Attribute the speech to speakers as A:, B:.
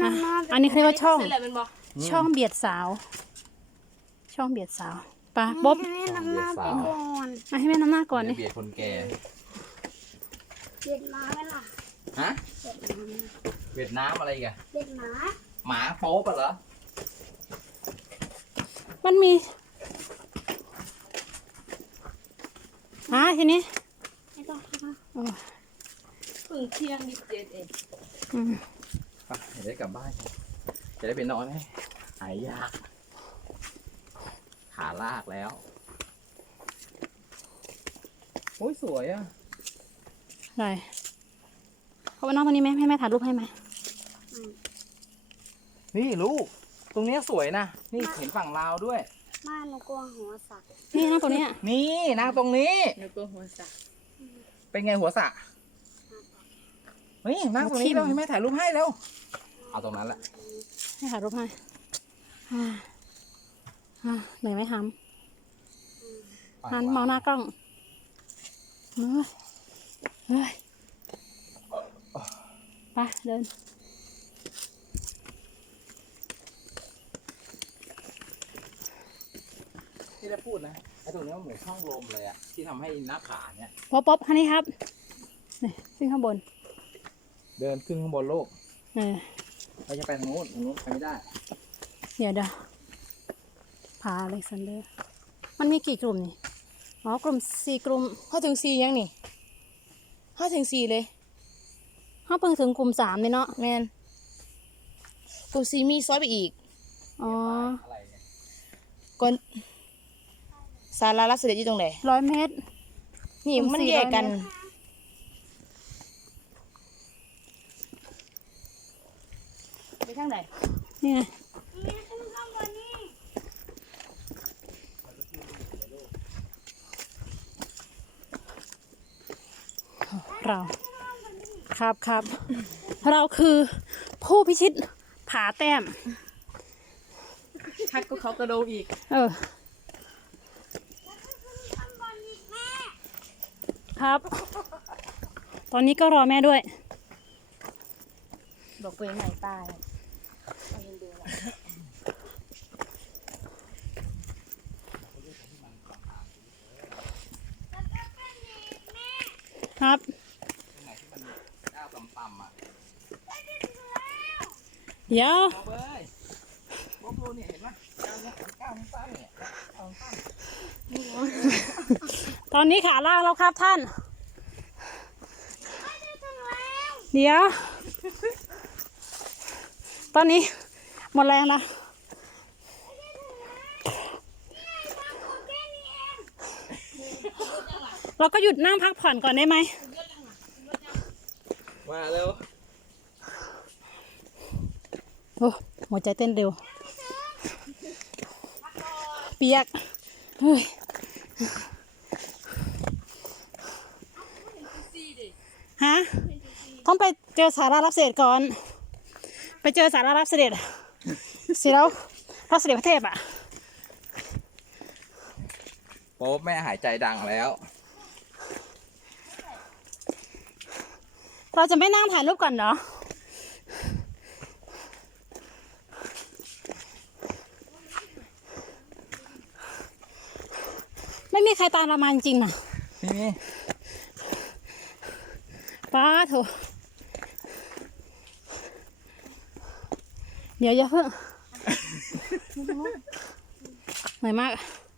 A: อันนี้เขาเรียกว่าช่องเบียดสาวช่องเบียดสาวปะบ๊อบ
B: ให้แม่น้ำหน้าไปก่อน
A: ให้แม่น้ำหน้าก่อนนี่
C: เบียดคนแก่
B: เบียดหมาไหมล่ะ
C: ฮะ
B: เบียดหมา
C: เวียดนามอะไรอีกัน
B: เบียดหมา
C: หมาโป๊ปะเหรอ
A: มันมีทีนี้
B: ไม่ต้องค่ะ
D: ถึงเที่ยง27เอง
C: เดี๋ยวได้กลับบ้านจะได้ไปนอนให้หายยากขาลากแล้วโอ้ยสวยอ่ะ
A: อะไรเขาไปนอนตรงนี้ไหมให้แม่ถ่ายรูปให้ไหม
C: นี่ลูกตรงเนี้ยสวยนะนี่เห็นฝั่งลาวด้วย
B: บ้านหนูกลัวหัวสัตว์
A: นี่นั่งตรงนี้
C: นี่นั่งตรงนี้
D: นึกว่าหัวสัก
C: เป็นไงหัวสระนี่นั่งตรงนี้เราให้แม่ถ่ายรูปให้แล้วเอาตรงนั้นแหละ
A: ให้ถ่ายรูปให้เหนื่อยไหมฮัมหันมองหน้ากล้องเฮ้ยไปเดิน
C: ที่ได้พูดนะไอ้ตรงนี้มันเหมือนช่องลมเลยอะที่ทำให้หน้าขาเนี่ย
A: ป๊อปคันนี้ครับนี่ขึ้นข้างบน
C: เดินขึ้นข้างบนโลก เราจะไปทางนู้นไปไม่ได้
A: เดี๋ยวผาอเล็กซานเดอร์มันมีกี่กลุ่มนี่กลุ่ม4 กลุ่ม
D: เข้าถึง4ยังนี่เข้าถึง4เลย
A: เขาเพิ่งถึงกลุ่ม3เลยเนาะ
D: แมนกลุ่ม4มีซอยไปอีก
A: อ๋อ
C: อะไรเนี่ย
D: ก่อนศาลารับเสด็จอยู่ตรงไหน
A: 100 เมตร
D: นี่
A: กลุ่ม
D: มัน
A: 400
D: แยกกัน
A: เมตร
D: ไปทางไหน
A: นี่ไงเราครับเราคือผู้พิชิตผาแต้ม
D: ทักก็เขากระโดดอีก
A: ครับ ตอนนี้ก็รอแม่ด้วย
D: บอกตัวเองไหนตาย
A: ครับ
C: ที่ไหนที่มันก้าวต่ำๆอ่ะ
A: เดี๋ยว
C: โบ๊ะเบ้ยโบ๊ะโบเนี่ยเห็นไหมก้าวสั้นๆเนี่ยก้าวสั้น
A: ตอนนี้ขาล่างแล้วครับท่าน เดี๋ยว ตอนนี้หมดแรงแล้วเราก็หยุดนั่งพักผ่อนก่อนได้ไหม
C: มาเร็ว
A: โอ้หัวใจเต้นเร็ว เปียกเฮ้ยฮะ ต้องไปเจอสารารับเสด็จก่อน ไปเจอสารารับเสด็จเสร็จแล้วพระเสด็จพระเทพอ่ะ
C: โป๊ปแม่หายใจดังแล้ว
A: เราจะไม่นั่งถ่ายรูปก่อนเหรอ ไม่มีใครตามเรามาจริงๆนะ
C: นี่
A: ป้าโถเดี๋ยวอย่าเพิ่งเหนื่อยมาก